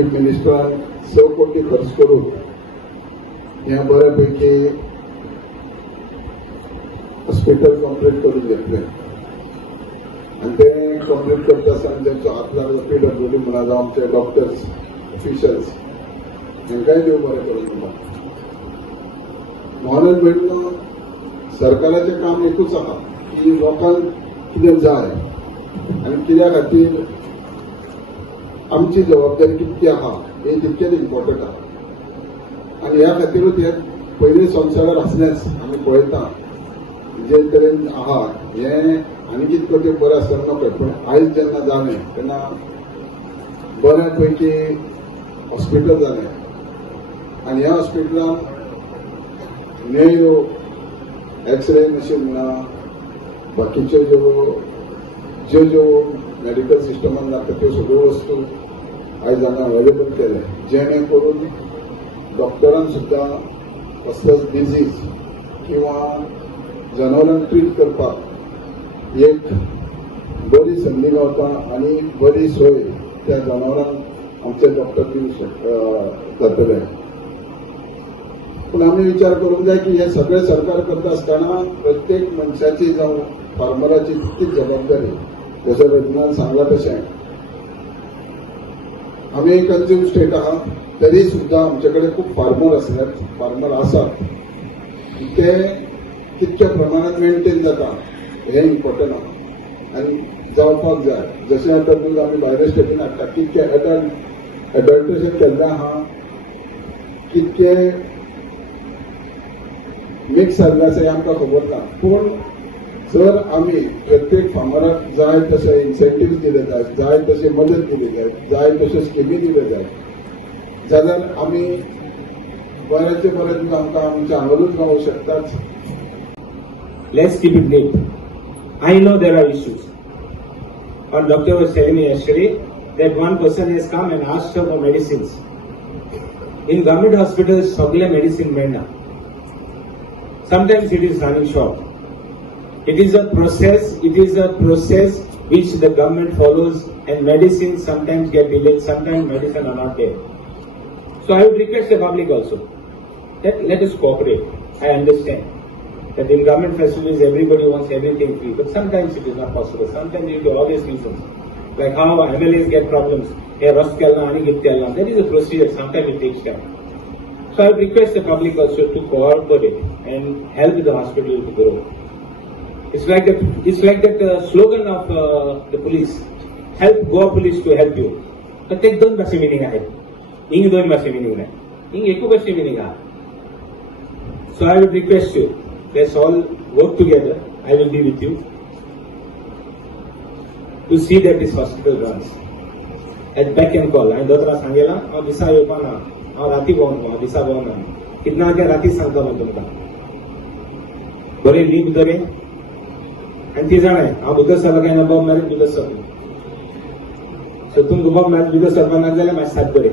Chief मिनिस्टरान 6 कोटी खर्च करून हे बऱ्यापैकी हॉस्पिटल कंप्लीट करून घेतले आणि ते कंप्लीट करता आसतना तेंचो हात लागलो PWD म्हणा जावं आमचे डॉक्टर्स ऑफिशियल्स तांकांय देव बरें करून दिता. म्हणून भयणीनो सरकाराचें काम एकूच आहा की लोकांक कितें जाय आनी कित्या खातीर आमची जबाबदारी कितकी आहा हे तितकेच इम्पॉर्टंट आहा आनी ह्या खातीरूच हे पयलीं संवसारार आसलेंच आमी पळयता जे तरेन आहा हे आनी कितको ते बरें आसतना पळय पूण आयज जेन्ना जालें तेन्ना बऱ्यापैकी हॉस्पिटल जालें आनी ह्या हॉस्पिटलान नेयो एक्सरे मशीन म्हणा बाकीच्यो ज्यो मेडिकल सिस्टमान लागता त्यो सगळ्यो वस्तू आयज हांगा अवेलेबल केले जेणे करून डॉक्टरांक सुद्दां कसलोच डिजीज किंवा जनावरांक ट्रीट करपाक एक बरी संदी गावता आनी बरी सोय त्या जनावरांक आमचे डॉक्टर दिवंक जातले. पूण आमी विचार करूंक जाय की हे सगळे सरकार करता आसतना प्रत्येक मनशाची जावं फार्मराची तितकीच जबाबदारी जशें रजनान सांगला तशें आमी कन्झ्युम स्टेट आहा तरी सुद्दां आमचे कडेन खूब फार्मर आसात ते कितक्या प्रमाणात मेंटेन जाता हे इम्पॉर्टंट आहा आनी जावपाक जाय. जशें आतां दूद आमी भायल्या स्टेटीन हाडटा कितके एडल्ट्रेशन केल्लें आहा कितके मिक्स जाल्लें आसा हें आमकां खबर ना. पूण जर आमी प्रत्येक फार्मराक जाय तशे इन्सेंटिव्ह दिले जायत जाय तशी मदत दिली जाय तश्यो स्किमी दिल्यो जायत जाल्यार आमी बऱ्याचे बरे दूद आमकां आमच्या हांगारूच गावूंक शकतात. Let's keep it neat. I know there are issues. Our doctor was telling me yesterday that one person has come and asked her for medicines. In government hospitals, sagle medicine mena. Sometimes it is running short. It is a process which the government follows, and medicines sometimes get delayed, sometimes medicine are not there. So I would request the public also that let us cooperate. I understand that in government facilities everybody wants everything free, but sometimes it is not possible. Sometimes due to obvious reasons, like how MLAs get problems, that is a procedure, sometimes it takes time. So I would request the public also to cooperate and help the hospital to grow. It's like that slogan of the police, help Goa police to help you. But take दोन भाषे meaning आहे. इंग दोन भाषे meaning नाही. इंग एकू भाषे meaning आहे. So I would request you, let's all work together. I will be with you to see that this hospital runs. At back and call. I दोतरा Sangela, और दिसा येपाना, और राती बोलना, दिसा बोलना. कितना क्या राती सांगता मैं तुमका. बरे लीप दरे. आणि ती जाणे हांव भितर सरलो काय ना बॉब मारीत भितर सरलो. सो तुमकां बॉब मारीत भितर सरपाक नाका जाल्यार म्हाजे साथ बरे.